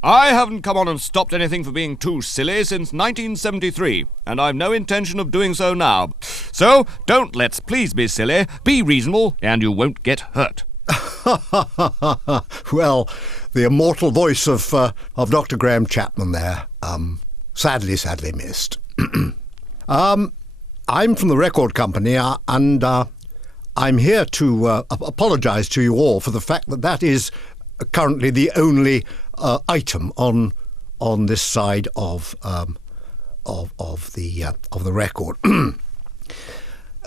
I haven't come on and stopped anything for being too silly since 1973, and I've no intention of doing so now. So, don't let's please be silly, be reasonable, and you won't get hurt. Well, the immortal voice of Dr. Graham Chapman there, sadly missed. I'm from the record company, and I'm here to apologise to you all for the fact that that is currently the only item on this side of the record.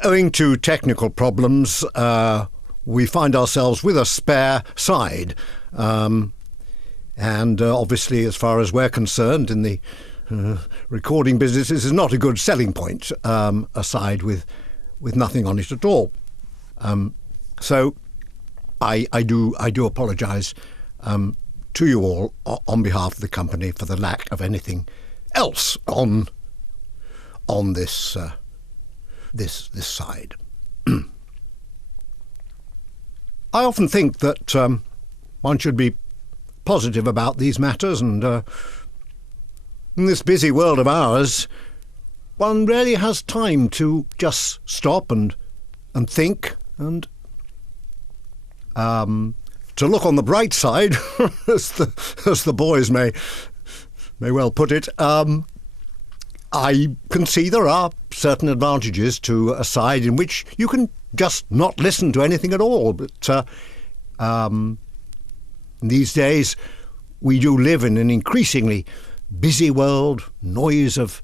Owing to technical problems, we find ourselves with a spare side, and obviously, as far as we're concerned, in the recording business, this is not a good selling point. A side with nothing on it at all. So, I do apologise to you all on behalf of the company for the lack of anything else on this this side. I often think that one should be positive about these matters, and in this busy world of ours, one rarely has time to just stop and think and to look on the bright side, as the boys may well put it. I can see there are certain advantages to a side in which you can just not listen to anything at all. But these days, we do live in an increasingly busy world, noise of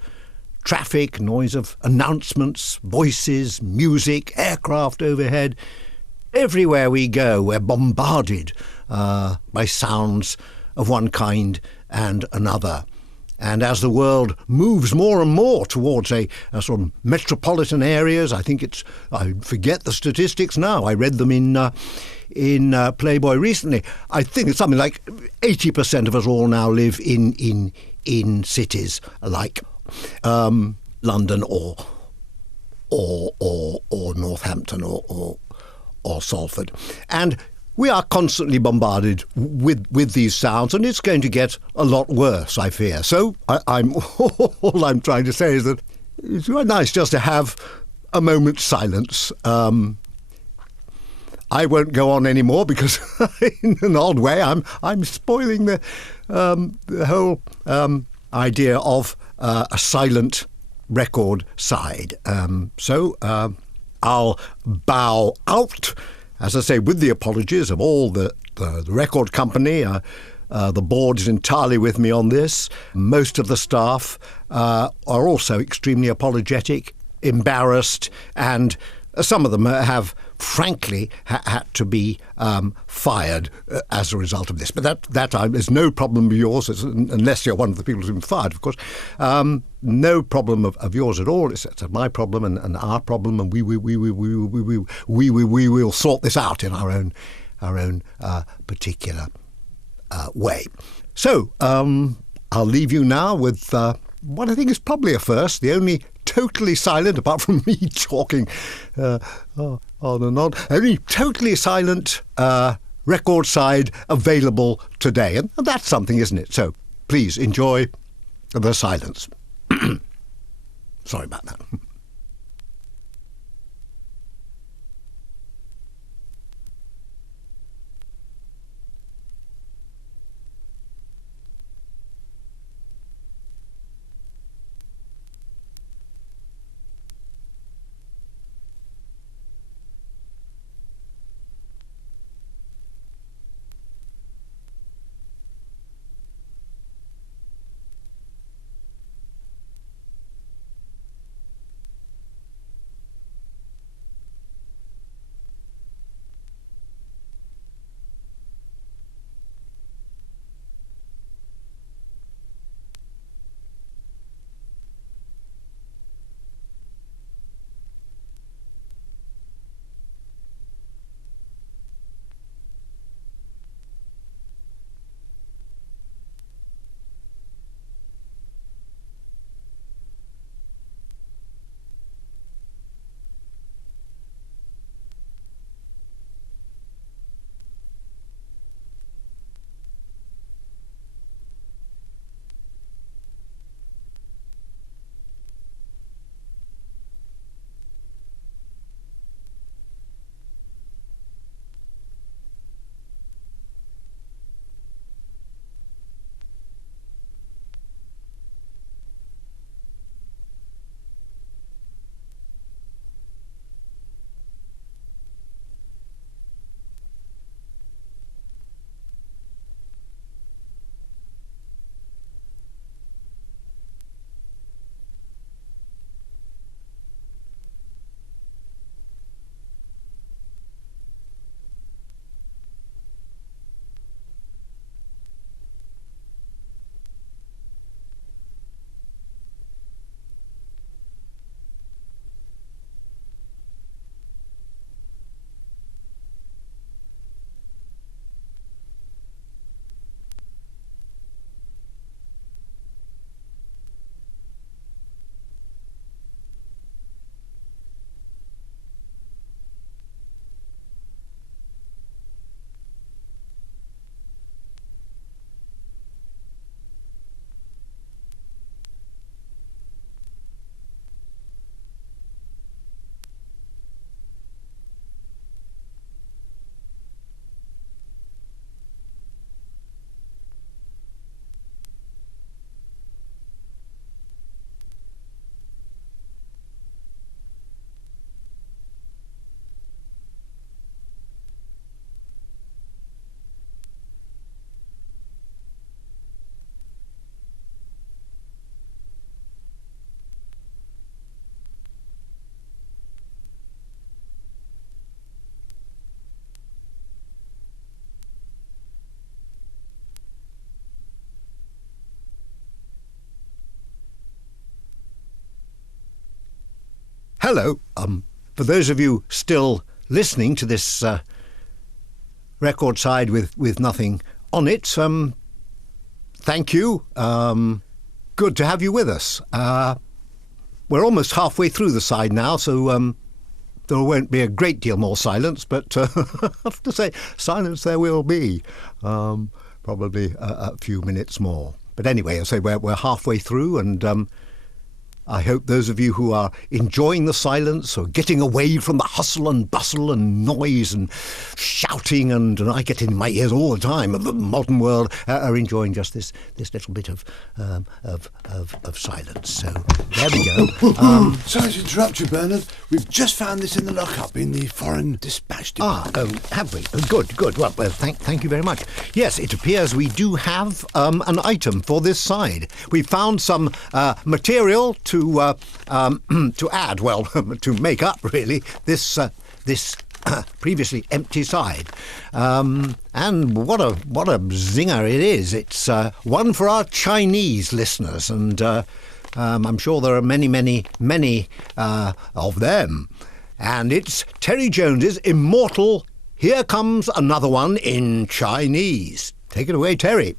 traffic, noise of announcements, voices, music, aircraft overhead. Everywhere we go, we're bombarded by sounds of one kind and another. And as the world moves more and more towards a sort of metropolitan areas, I forget the statistics now. I read them in Playboy recently. I think it's something like 80% of us all now live in cities like London or Northampton or Salford, and we are constantly bombarded with these sounds, and it's going to get a lot worse, I fear. So I'm all I'm trying to say is that it's quite nice just to have a moment's silence. I won't go on anymore because, in an odd way, I'm spoiling the whole idea of a silent record side. So I'll bow out, as I say, with the apologies of all the record company. The board is entirely with me on this. Most of the staff are also extremely apologetic, embarrassed, and some of them have, frankly, had to be fired as a result of this. But that is no problem of yours, unless you're one of the people who's been fired, of course. No problem of yours at all. It's my problem and our problem, and we will sort this out in our own particular way. So I'll leave you now with what I think is probably a first, the only totally silent, apart from me talking on and on, only totally silent record side available today. And that's something, isn't it? So please enjoy the silence. Sorry about that. hello. For those of you still listening to this record side with nothing on it, thank you. Good to have you with us. We're almost halfway through the side now, so there won't be a great deal more silence, but I have to say, silence there will be. Probably a few minutes more. But anyway, I'll say we're halfway through, and I hope those of you who are enjoying the silence or getting away from the hustle and bustle and noise and shouting, and I get in my ears all the time of the modern world, are enjoying just this little bit of silence. So there we go. Sorry to interrupt you, Bernard. We've just found this in the lockup in the Foreign Dispatch Department. Have we? Good. Well, thank you very much. Yes, it appears we do have an item for this side. We found some material to add, well, to make up really this previously empty side, and what a zinger it is! It's one for our Chinese listeners, and I'm sure there are many of them. And it's Terry Jones's immortal "Here Comes Another One" in Chinese. Take it away, Terry.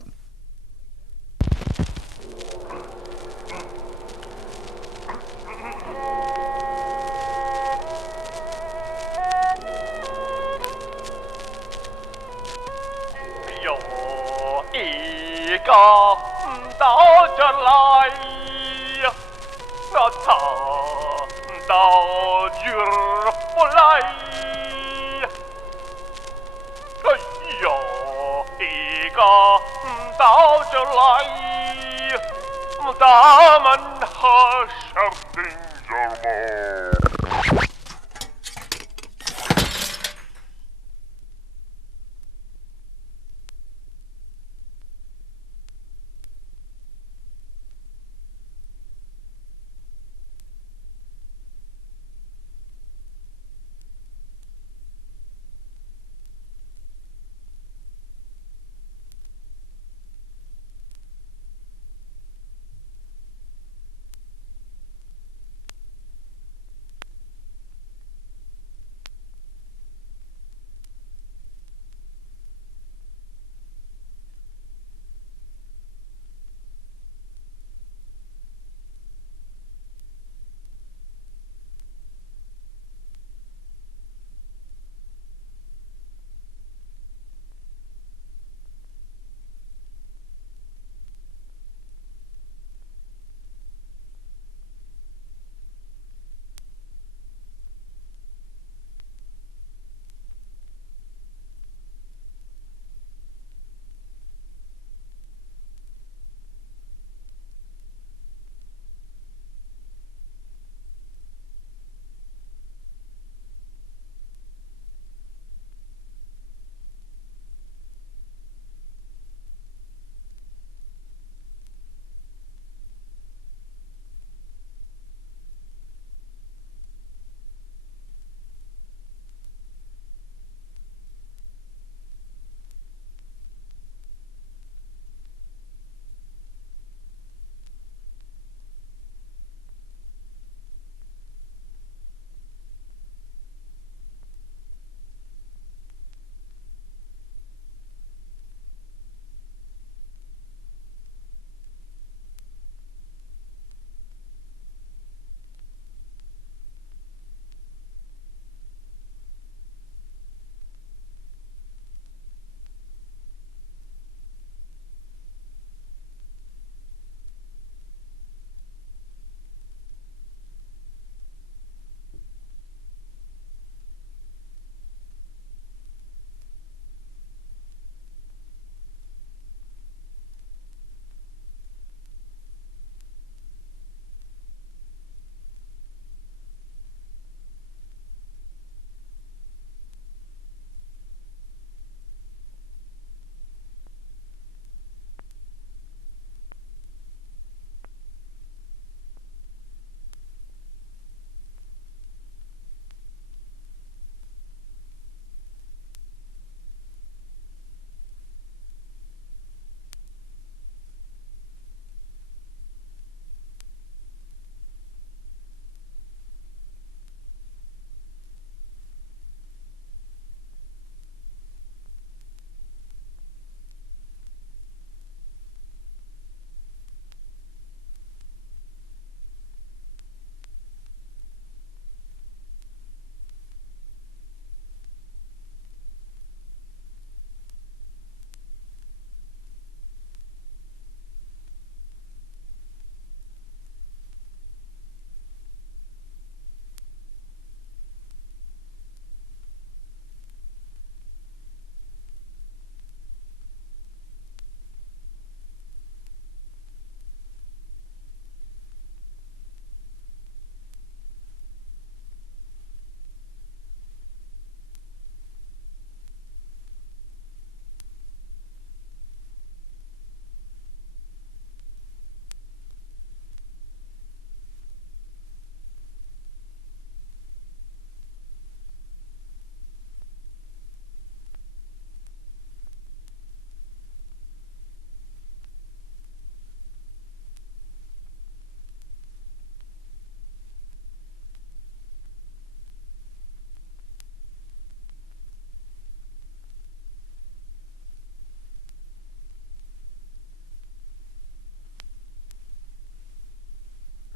个到这来呀，我唱到句儿不来呀，哎呦，一个到这来呀，咱们和上定着么？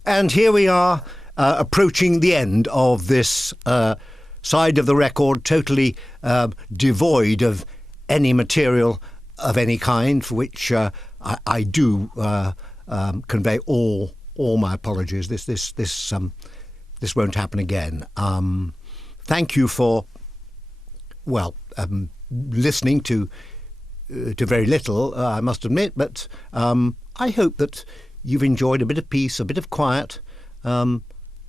And here we are approaching the end of this side of the record, totally devoid of any material of any kind, for which I do convey all my apologies. This won't happen again. Thank you for listening to very little, I must admit, but I hope that you've enjoyed a bit of peace, a bit of quiet, as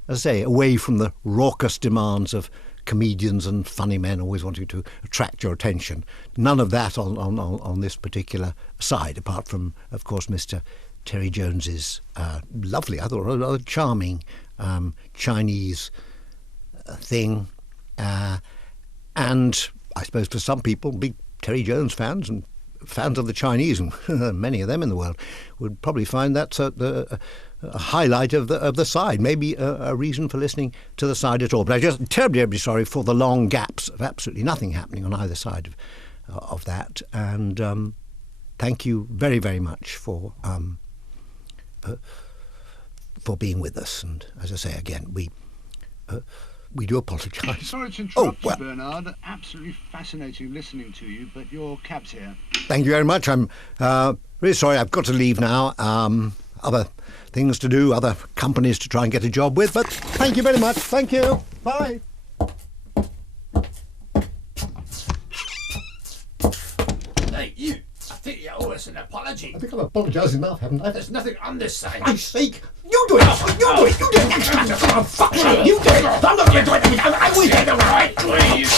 I say, away from the raucous demands of comedians and funny men always wanting to attract your attention. None of that on this particular side, apart from, of course, Mr. Terry Jones's lovely, I thought, rather charming Chinese thing. And I suppose for some people, big Terry Jones fans and fans of the Chinese, and many of them in the world, would probably find that a highlight of the side, maybe a reason for listening to the side at all. But I'm just terribly sorry for the long gaps of absolutely nothing happening on either side of that. And thank you very, very much for being with us. And as I say again, we do apologise. Sorry to interrupt you, Bernard. Absolutely fascinating listening to you, but your cab's here. Thank you very much. I'm really sorry. I've got to leave now. Other things to do, other companies to try and get a job with. But thank you very much. Thank you. Bye. Hey, you. I think you owe us an apology. I think I've apologised enough, haven't I? There's nothing on this side. For Christ's sake, you do it! You do it! You do it! Oh, fuck! You do it! I'm not going to do it! I will! Please.